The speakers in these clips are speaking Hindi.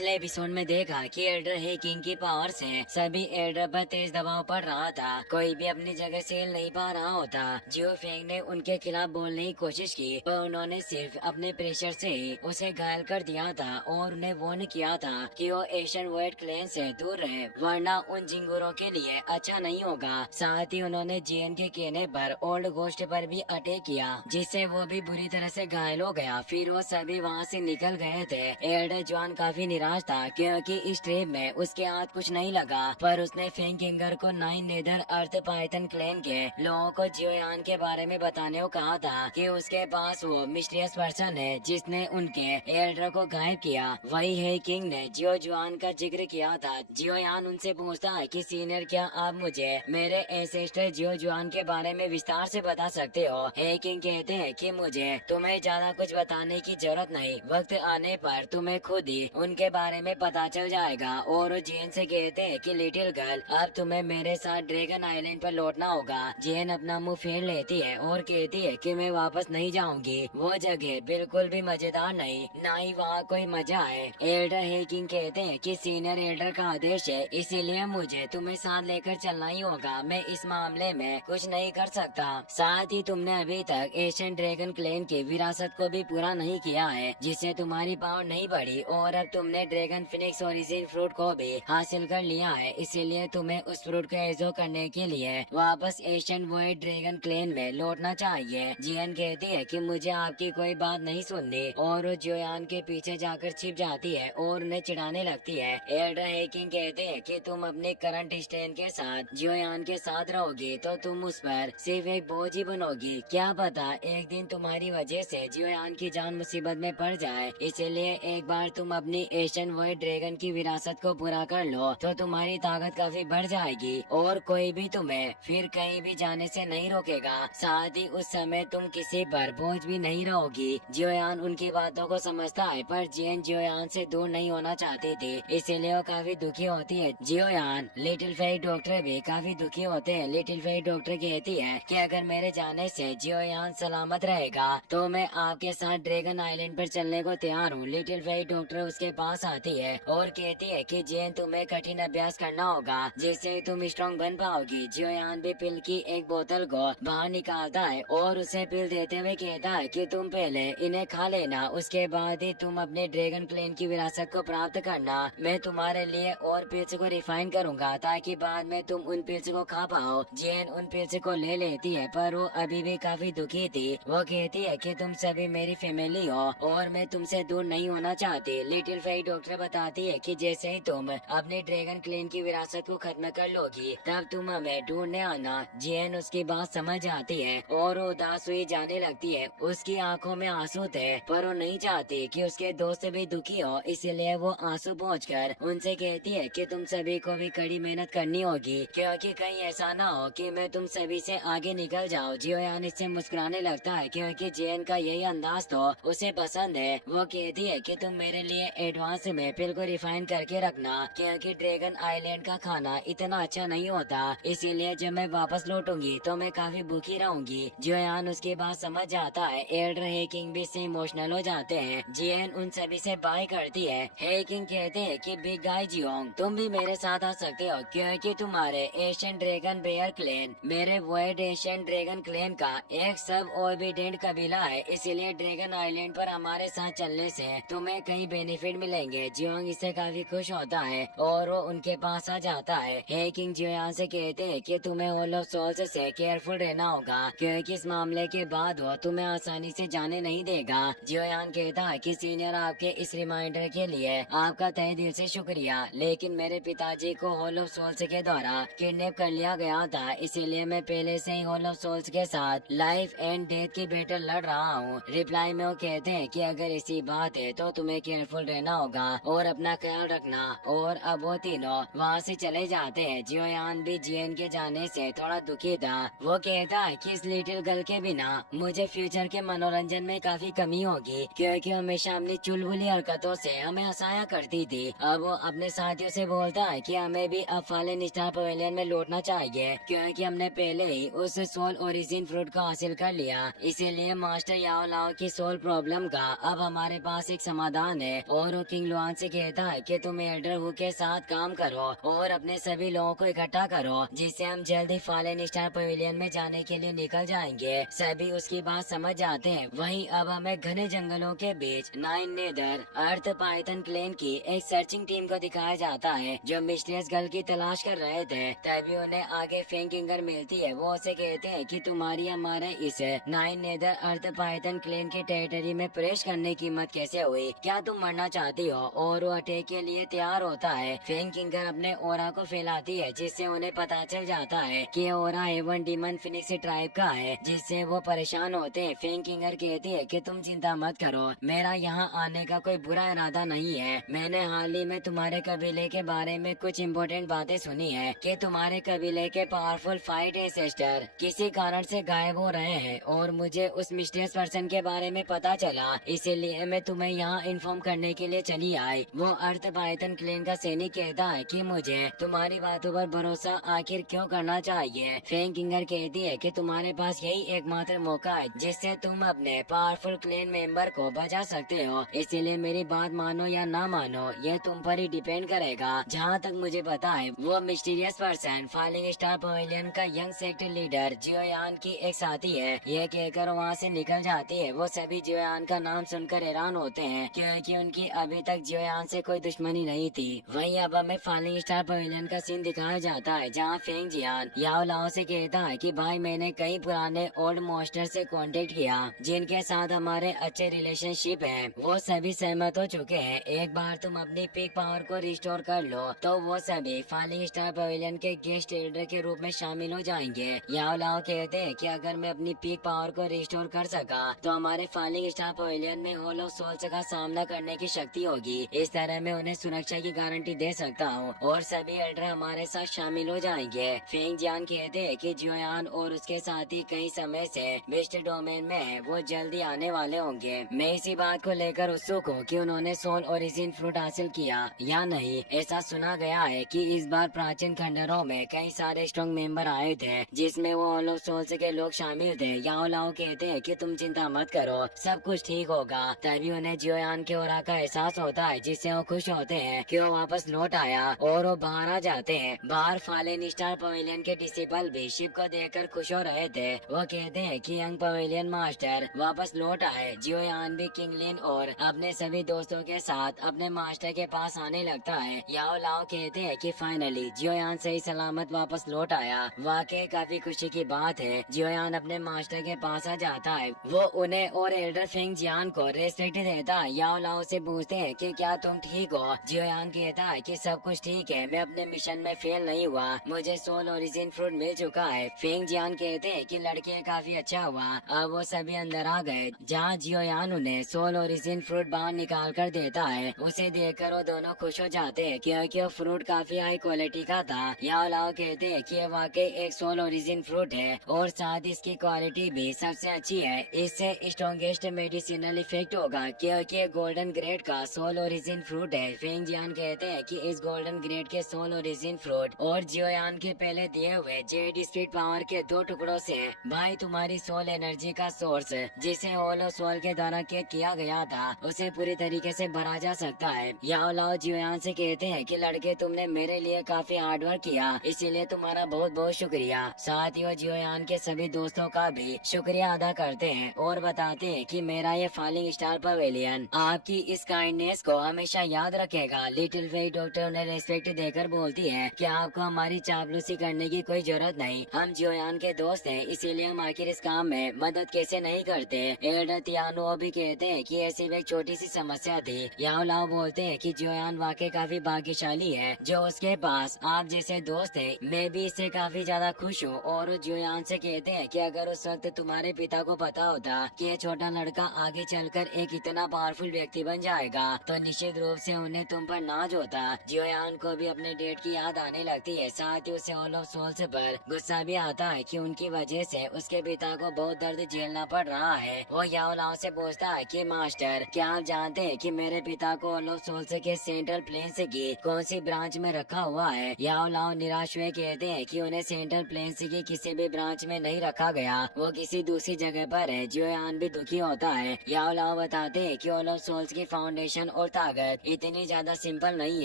पिछले एपिसोड में देखा कि एल्डर हे किंग की पावर से सभी एल्डर पर तेज दबाव पड़ रहा था। कोई भी अपनी जगह से हिल नहीं पा रहा होता। जियो फेंग ने उनके खिलाफ बोलने की कोशिश की पर उन्होंने सिर्फ अपने प्रेशर से ही उसे घायल कर दिया था और उन्हें वार्न किया था कि वो एशियन वर्ल्ड क्लैन से दूर रहे वरना उन जिंगूरों के लिए अच्छा नहीं होगा। साथ ही उन्होंने जीएन के कहने पर ओल्ड घोस्ट पर भी अटैक किया जिससे वो भी बुरी तरह से घायल हो गया। फिर वो सभी वहाँ से निकल गए थे। एल्डर जॉन काफी निराश था क्योंकि इस ट्रिप में उसके हाथ कुछ नहीं लगा, पर उसने फेंग किंगर को नाइन नेदर अर्थ पाइथन क्लैन के लोगों को जियोयान के बारे में बताने को कहा था कि उसके पास वो मिस्टीरियस पर्सन है जिसने उनके एल्डर को गायब किया। वही है किंग ने जियो जुआन का जिक्र किया था। जियोयान उनसे पूछता है कि सीनियर क्या आप मुझे मेरे एंसेस्टर जियो जुआन के बारे में विस्तार से बता सकते हो। हे किंग कहते हैं कि मुझे तुम्हें ज्यादा कुछ बताने की जरूरत नहीं, वक्त आने पर तुम्हें खुद ही उनके बारे में पता चल जाएगा। और जेन से कहते हैं कि लिटिल गर्ल अब तुम्हें मेरे साथ ड्रैगन आइलैंड पर लौटना होगा। जेन अपना मुंह फेर लेती है और कहती है कि मैं वापस नहीं जाऊंगी। वो जगह बिल्कुल भी मजेदार नहीं, ना ही वहाँ कोई मजा है। एल्डर हे किंग कहते हैं कि सीनियर एल्डर का आदेश है इसीलिए मुझे तुम्हें साथ लेकर चलना ही होगा। मैं इस मामले में कुछ नहीं कर सकता। साथ ही तुमने अभी तक एशियन ड्रैगन क्लैन की विरासत को भी पूरा नहीं किया है जिससे तुम्हारी पावर नहीं बढ़ी, और अब तुमने ड्रैगन फिनिक्स ओरिजिन फ्रूट को भी हासिल कर लिया है इसीलिए तुम्हें उस फ्रूट को एजो करने के लिए वापस एशियन वर्ल्ड ड्रैगन क्लैन में लौटना चाहिए। जियन कहती है कि मुझे आपकी कोई बात नहीं सुननी और वो जियोयान के पीछे जाकर छिप जाती है और उन्हें चिढ़ाने लगती है। एल्डर हेकिंग कहते हैं कि तुम अपने करंट स्टैंड के साथ जियोयान के साथ रहोगी तो तुम उस पर सिर्फ एक बोझ ही बनोगी। क्या पता एक दिन तुम्हारी वजह से जियोयान की जान मुसीबत में पड़ जाए, इसीलिए एक बार तुम अपनी एशियन वर्ल्ड ड्रैगन की विरासत को पूरा कर लो तो तुम्हारी ताकत काफी बढ़ जाएगी और कोई भी तुम्हें फिर कहीं भी जाने से नहीं रोकेगा। साथ ही उस समय तुम किसी पर बोझ भी नहीं रहोगी। जियोयान उनकी बातों को समझता है पर जियन जियोयान से दूर नहीं होना चाहती थी इसीलिए वो काफी दुखी होती है। जियोयान लिटिल फेरी डॉक्टर भी काफी दुखी होते हैं। लिटिल फेरी डॉक्टर कहती है कि अगर मेरे जाने से जियोयान सलामत रहेगा तो मैं आपके साथ ड्रैगन आइलैंड पर चलने को तैयार हूँ। लिटिल फेरी डॉक्टर उसके पास आती है और कहती है कि जेन तुम्हें कठिन अभ्यास करना होगा जिससे तुम स्ट्रॉन्ग बन पाओगी। जियोयान भी पिल की एक बोतल को बाहर निकालता है और उसे पिल देते हुए कहता है कि तुम पहले इन्हें खा लेना, उसके बाद ही तुम अपने ड्रैगन क्लैन की विरासत को प्राप्त करना। मैं तुम्हारे लिए और पिल्स को रिफाइन करूंगा ताकि बाद में तुम उन पिल्स को खा पाओ। जेन उन पिल्स को ले लेती है पर वो अभी भी काफी दुखी थी। वो कहती है कि तुम सभी मेरी फैमिली हो और मैं तुमसे दूर नहीं होना चाहती। लिटिल फेरी डॉक्टर बताती है कि जैसे ही तुम अपने ड्रैगन क्लैन की विरासत को खत्म कर लोगी तब तुम हमें ढूंढने आना। जेन उसकी बात समझ आती है और वो उदास हुई जाने लगती है। उसकी आंखों में आंसू थे पर वो नहीं चाहती कि उसके दोस्त भी दुखी हो, इसीलिए वो आंसू पोंछकर उनसे कहती है कि तुम सभी को भी कड़ी मेहनत करनी होगी क्योंकि कहीं ऐसा ना हो कि मैं तुम सभी से आगे निकल जाऊं। जियोयान इससे मुस्कुराने लगता है क्योंकि जेन का यही अंदाज तो उसे पसंद है। वो कहती है कि तुम मेरे लिए एडवांस में पिल को रिफाइन करके रखना क्योंकि ड्रैगन आइलैंड का खाना इतना अच्छा नहीं होता, इसीलिए जब मैं वापस लौटूंगी तो मैं काफी भूखी रहूंगी। जियोयान उसकी बात समझ जाता है। एल्डर हेकिंग भी से इमोशनल हो जाते हैं। जियन उन सभी से बाय करती है। हेकिंग कहते हैं कि बिग गाय जियोंग तुम भी मेरे साथ आ सकते हो क्योंकि तुम्हारे एशियन ड्रैगन बेयर क्लैन मेरे वर्ल्ड एशियन ड्रैगन क्लैन का एक सब ओबीडेंट कबीला है, इसीलिए ड्रैगन आइलैंड पर हमारे साथ चलने से तुम्हें कई बेनिफिट मिलेंगे। जियोंग इससे काफी खुश होता है और वो उनके पास आ जाता है। हेकिंग जियोयान से कहते हैं कि तुम्हें होल ऑफ सोल्स से केयरफुल रहना होगा क्योंकि इस मामले के बाद वो तुम्हें आसानी से जाने नहीं देगा। जियोयान कहता है कि सीनियर आपके इस रिमाइंडर के लिए आपका तहे दिल से शुक्रिया, लेकिन मेरे पिताजी को होल ऑफ सोल्स के द्वारा किडनैप कर लिया गया था, इसीलिए मैं पहले से ही होल ऑफ सोल्स के साथ लाइफ एंड डेथ की बैटल लड़ रहा हूँ। रिप्लाई में वो कहते हैं कि अगर ऐसी बात है तो तुम्हें केयरफुल रहना होगा और अपना ख्याल रखना। और अब वो तीनों वहाँ से चले जाते हैं। जियोयान भी जियन के जाने से थोड़ा दुखी था। वो कहता है कि इस लिटिल गर्ल के बिना मुझे फ्यूचर के मनोरंजन में काफी कमी होगी क्योंकि हमेशा अपनी चुलबुली हरकतों से हमें हंसाया करती थी। अब वो अपने साथियों से बोलता है कि हमें भी अब फालन स्टार पवेलियन में लौटना चाहिए क्योंकि हमने पहले ही उस सोल ओरिजिन फ्रूट को हासिल कर लिया, इसीलिए मास्टर याओ लाओ की सोल प्रॉब्लम का अब हमारे पास एक समाधान है और वो किंग लुआन से कहता है कि तुम एल्डर हु के साथ काम करो और अपने सभी लोगों को इकट्ठा करो, जिससे हम जल्दी फालन स्टार पवेलियन में जाने के लिए निकल जाएंगे। सभी उसकी बात समझ जाते हैं। वहीं अब हमें घने जंगलों के बीच नाइन नेदर अर्थ पाइथन क्लेन की एक सर्चिंग टीम को दिखाया जाता है, जो मिस्टीरियस गर्ल की तलाश कर रहे थे। तभी उन्हें आगे फेंकिंगर मिलती है। वो उसे कहते हैं कि तुम्हारी हमारे इस नाइन नेदर अर्थ पाइथन क्लेन के टेरिटरी में प्रवेश करने की हिम्मत कैसे हुई? क्या तुम मरना चाहती हो? और वो अटैक के लिए तैयार होता है। फेंकिंगर अपने ओरा को फैलाती है, जिससे उन्हें पता चल जाता है कि ओरा एवन डीमन फिनिक्स ट्राइब का है, जिससे वो परेशान होते हैं। फेंकिंगर कहती है कि तुम चिंता मत करो, मेरा यहाँ आने का कोई बुरा इरादा नहीं है। मैंने हाल ही में तुम्हारे कबीले के बारे में कुछ इम्पोर्टेंट बातें सुनी है कि तुम्हारे कबीले के पावरफुल फाइट एंसेस्टर किसी कारण से गायब हो रहे हैं, और मुझे उस मिस्टीरियस पर्सन के बारे में पता चला, इसीलिए मैं तुम्हें यहाँ इन्फॉर्म करने के लिए चली आई। वो अर्थ पाइथन क्लेन का सैनिक कहता है कि मुझे तुम्हारी बातों पर भरोसा आखिर क्यों करना चाहिए। फेंकिंगर कहती है कि तुम्हारे पास यही एकमात्र मौका है जिससे तुम अपने पावरफुल क्लेन मेंबर को बचा सकते हो, इसीलिए मेरी बात मानो या ना मानो ये तुम पर ही डिपेंड करेगा। जहाँ तक मुझे पता है वो mysterious person falling star pavilion का यंग सेक्ट लीडर जियोयान की एक साथी है। ये कहकर वहाँ से निकल जाती है। वो सभी जियोयान का नाम सुनकर हैरान होते हैं, क्योंकि उनकी अभी तक जियोयान से कोई दुश्मनी नहीं थी। वहीं अब हमें फालिंग स्टार पवेलियन का सीन दिखाया जाता है, जहाँ फेंग जियान याओ लाओ से कहता है कि भाई मैंने कई पुराने ओल्ड मास्टर से कांटेक्ट किया, जिनके साथ हमारे अच्छे रिलेशनशिप है। वो सभी सहमत हो चुके हैं। एक बार तुम अपनी पीक पावर को रिस्टोर कर लो तो वो सभी फालिंग स्टार पवेलियन के गेस्ट एल्डर के रूप में शामिल हो जाएंगे। याओ लाओ कहते हैं कि अगर मैं अपनी पीक पावर को रिस्टोर कर सका तो हमारे फालिंग स्टार पवेलियन में होलो सोल्स का सामना करने की शक्ति होगी। इस तरह मैं उन्हें सुरक्षा की गारंटी दे सकता हूँ और सभी एल्डर हमारे साथ शामिल हो जाएंगे। फेंग जियान कहते हैं कि जियोयान और उसके साथी कई समय से वेस्ट डोमेन में है, वो जल्दी आने वाले होंगे। मैं इसी बात को लेकर उत्सुक हूँ कि उन्होंने सोल ओरिजिन फ्रूट हासिल किया या नहीं। ऐसा सुना गया है कि इस बार प्राचीन खंडरों में कई सारे स्ट्रॉन्ग मेंबर आए थे, जिसमें वो होलो सोल्स के लोग शामिल थे। याओ लाओ कहते हैं कि तुम चिंता मत करो, सब कुछ ठीक होगा। तभी उन्हें जियोयान के ओरा का एहसास होता है, जिससे वो खुश होते हैं कि वो वापस लौट आया, और वो बाहर आ जाते हैं। बाहर फालिन स्टार पवेलियन के डिसिपल भी शिप को देखकर खुश हो रहे थे। वो कहते हैं कि यंग पवेलियन मास्टर वापस लौट आए। जियोयान भी किंगलिन और अपने सभी दोस्तों के साथ अपने मास्टर के पास आने लगता है। याओ लाओ कहते हैं कि फाइनली जियोयान सही सलामत वापस लौट आया। वाकई काफी खुशी की बात है। जियोयान अपने मास्टर के पास आ जाता है। वो उन्हें और एल्डर फेंग जियान को रेस्पेक्ट देता है। याओ लाओ से पूछते हैं कि क्या तुम ठीक हो? जियोयान कहता है कि सब कुछ ठीक है, मैं अपने मिशन में फेल नहीं हुआ, मुझे सोल ओरिजिन फ्रूट मिल चुका है। फेंग जियान कहते हैं कि लड़के काफी अच्छा हुआ। अब वो सभी अंदर आ गए, जहाँ जियोयान उन्हें सोल ओरिजिन फ्रूट बाहर निकाल कर देता है। उसे देखकर वो दोनों खुश हो जाते हैं, क्योंकि वो फ्रूट काफी हाई क्वालिटी का था। याओ लाओ कहते हैं कि ये वाकई एक सोल ओरिजिन फ्रूट है और साथ इसकी क्वालिटी भी सबसे अच्छी है। इससे स्ट्रॉन्गेस्ट मेडिसिनल इफेक्ट होगा, क्योंकि गोल्डन ग्रेड का सोल ओरिजिन फ्रूट है। फेंग जियान कहते हैं कि इस गोल्डन ग्रेड के सोल ओरिजिन फ्रूट और जियोयान के पहले दिए हुए जेड स्पीड पावर के 2 टुकड़ों से भाई तुम्हारी सोल एनर्जी का सोर्स, जिसे होलो सोल के द्वारा केक किया गया था, उसे पूरी तरीके से भरा जा सकता है। याओ लाओ जियोयान से कहते हैं कि लड़के तुमने मेरे लिए काफी हार्ड वर्क किया, इसीलिए तुम्हारा बहुत बहुत शुक्रिया। साथ ही वो जियोयान के सभी दोस्तों का भी शुक्रिया अदा करते हैं और बताते हैं कि मेरा ये फालिंग स्टार पवेलियन आपकी इस काइंडनेस को हमेशा याद रखेगा। लिटिल फेई डॉक्टर उन्हें रेस्पेक्ट देकर बोलती है कि आपको हमारी चापलूसी करने की कोई जरूरत नहीं, हम जियोयान के दोस्त हैं, इसीलिए हम आखिर इस काम में मदद कैसे नहीं करते। एल्डर तियानो भी कहते हैं कि ऐसी एक छोटी सी समस्या थी। याओ लाओ बोलते हैं कि जियोयान वाकई काफी भाग्यशाली है जो उसके पास आप जैसे दोस्त है। मैं भी इससे काफी ज्यादा खुश हूँ। और जियोयान से कहते हैं कि अगर उस वक्त तुम्हारे पिता को पता होता कि ये छोटा लड़का आगे चलकर एक इतना पावरफुल व्यक्ति बन जाएगा तो निश्चित रूप से उन्हें तुम पर नाज होता। जियोयान को भी अपने डेट की याद आने लगती है। साथ ही उसे ऑल ऑफ सोल्स पर गुस्सा भी आता है कि उनकी वजह से उसके पिता को बहुत दर्द झेलना पड़ रहा है। वो याओ लाओ से पूछता है कि मास्टर क्या आप जानते हैं कि मेरे पिता को ऑल ऑफ सोल्स के सेंट्रल प्लेन्स की कौन सी ब्रांच में रखा हुआ है? याओ लाओ निराश हुए कहते हैं कि उन्हें सेंट्रल प्लेन्स की किसी भी ब्रांच में नहीं रखा गया, वो किसी दूसरी जगह पर है। जियोयान भी दुखी होता है। याओ लाओ बताते हैं कि ऑल ऑफ सोल्स की फाउंडेशन और ताकत इतनी ज्यादा सिंपल नहीं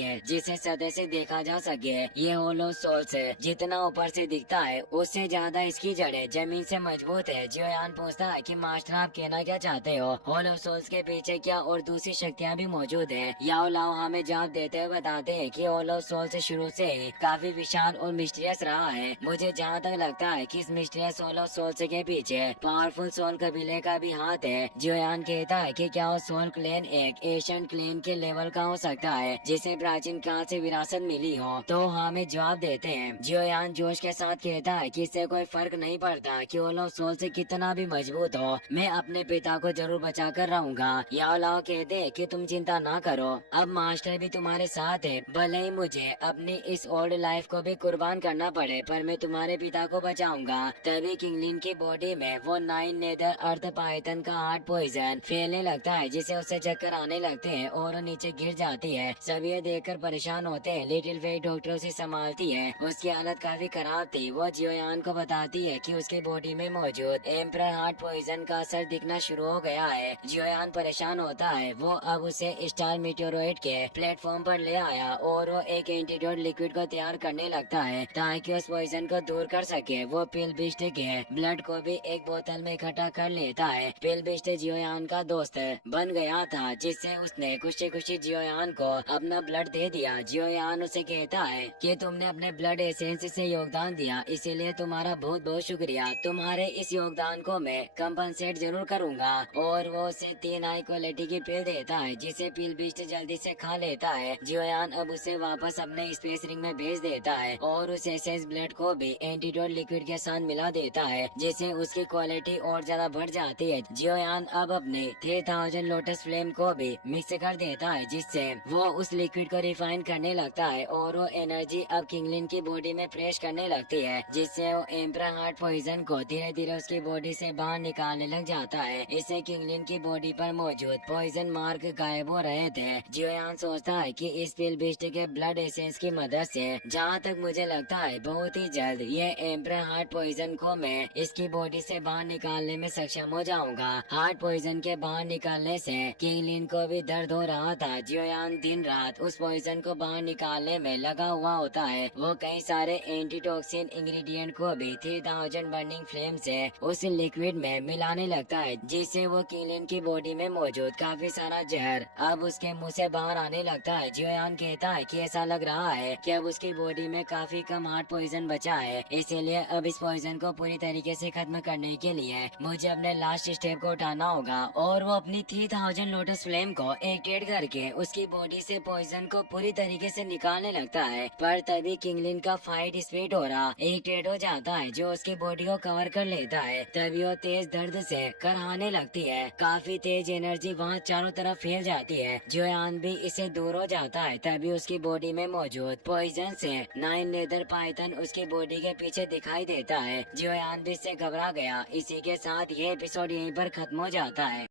है जिसे सतह से देखा जा सके। ये होलो सोल्स जितना ऊपर से दिखता है उससे ज्यादा इसकी जड़ें जमीन से मजबूत है। जियोयान पूछता है कि मास्टर आप कहना क्या चाहते हो, होलो सोल्स के पीछे क्या और दूसरी शक्तियाँ भी मौजूद है। याओ लाओ हमें जवाब देते हुए बताते हैं कि होलो सोल्स शुरू से ही काफी विशाल और मिस्टीरियस रहा है। मुझे जहाँ तक लगता है कि इस मिस्टीरियस होलो सोल्स के पीछे पावरफुल सोल कबीले का भी हाथ है। जियोयान कहता है कि क्या वो सोल क्लेन एक एशियन क्लेन के लेवल का हो सकता है जिसे प्राचीन काल से विरासत मिली हो। तो हमें जवाब देते हैं। जियोयान जोश के साथ कहता है कि इससे कोई फर्क नहीं पड़ता कि होलो सोल से कितना भी मजबूत हो, मैं अपने पिता को जरूर बचा कर रहूंगा। याओ लाओ कहते हैं कि तुम चिंता ना करो, अब मास्टर भी तुम्हारे साथ है। भले ही मुझे अपनी इस ओल्ड लाइफ को भी कुर्बान करना पड़े पर मैं तुम्हारे पिता को बचाऊंगा। तभी किंगलिन की बॉडी में वो 9 नेदर अर्थ पाइथन का हार्ट पॉइजन फैलने लगता है जिसे उससे चक्कर आने लगते हैं और वो नीचे गिर जाती है। सभी ये देखकर परेशान होते हैं। लिटिल फेई डॉक्टर उसे संभालती है, उसकी हालत काफी खराब थी। वो जियोयान को बताती है कि उसकी बॉडी में मौजूद एम्परर हार्ट पॉइजन का असर दिखना शुरू हो गया है। जियोयान परेशान होता है। वो अब उसे स्टार मीटेरोइड के प्लेटफॉर्म पर ले आया और वो एक एंटीडोट लिक्विड को तैयार करने लगता है ताकि उस पॉइजन को दूर कर सके। वो पिल बिस्ट के ब्लड को भी एक बोतल में इकट्ठा कर लेता है। पिल बिस्ट जियोयान का दोस्त बन गया था जिससे उसने खुशी खुशी जियोयान को अपना ब्लड दे दिया। जियोयान उसे कहता है कि तुमने अपने ब्लड एसेंस से योगदान दिया, इसीलिए तुम्हारा बहुत बहुत शुक्रिया। तुम्हारे इस योगदान को मैं कंपनसेट जरूर करूंगा। और वो उसे 3 हाई क्वालिटी की पिल देता है जिसे पिल बिस्ट जल्दी से खा लेता है। जियोयान अब उसे वापस अपने स्पेस रिंग में भेज देता है और उस एसेंस ब्लड को भी एंटीडोट लिक्विड के साथ मिला देता है जिससे उसकी क्वालिटी और ज्यादा बढ़ जाती है। जियोयान अब अपने 3000 लोटस फ्लेम को भी मिक्स कर देता है जिससे वो उस लिक्विड को रिफाइन करने लगता है और वो एनर्जी अब किंगलिन की बॉडी में प्रेस करने लगती है जिससे वो एम्परर हार्ट पॉइजन को धीरे धीरे उसकी बॉडी से बाहर निकालने लग जाता है। इससे किंगलिन की बॉडी पर मौजूद पॉइजन मार्क गायब हो रहे थे। जियोयान सोचता है कि इस पिल बिस्ट के ब्लड एसेंस की मदद से जहाँ तक मुझे लगता है बहुत ही जल्द ये एम्परर हार्ट पॉइजन को मैं इसकी बॉडी से बाहर निकालने में सक्षम हो जाऊंगा। हार्ट पॉइजन के बाहर निकालने से किंगलिन को भी दर्द हो रहा था। जियोयान दिन रात उस पॉइजन को बाहर निकालने में लगा हुआ होता है। वो कई सारे एंटीटॉक्सिन इंग्रेडिएंट को भी 3000 बर्निंग फ्लेम से उस लिक्विड में मिलाने लगता है जिससे वो किंगलिन की बॉडी में मौजूद काफी सारा जहर अब उसके मुंह से बाहर आने लगता है। जियोयान कहता है कि ऐसा लग रहा है कि अब उसकी बॉडी में काफी कम हार्ट पॉइजन बचा है, इसीलिए अब इस पॉइजन को पूरी तरीके से खत्म करने के लिए मुझे अपने लास्ट स्टेप को उठाना होगा। और वो अपनी 3000 लोटस फ्लेम को एक्टिवेट करके उसकी बॉडी से पॉइजन को पूरी तरीके से निकालने लगता है। पर तभी किंगलिन का फाइट स्पीड हो रहा एक्टिवेट हो जाता है जो उसकी बॉडी को कवर कर लेता है। तभी वो तेज दर्द से कराहने लगती है। काफी तेज एनर्जी वहाँ चारों तरफ फैल जाती है। जियोयान भी इससे दूर हो जाता है। तभी उसकी बॉडी में मौजूद पॉइजन से 9 नेदर पाइथन उसकी बॉडी के पीछे दिखाई देता है। जियोयान भी इससे घबरा गया। इसी के साथ ये एपिसोड यहीं पर खत्म हो जाता है।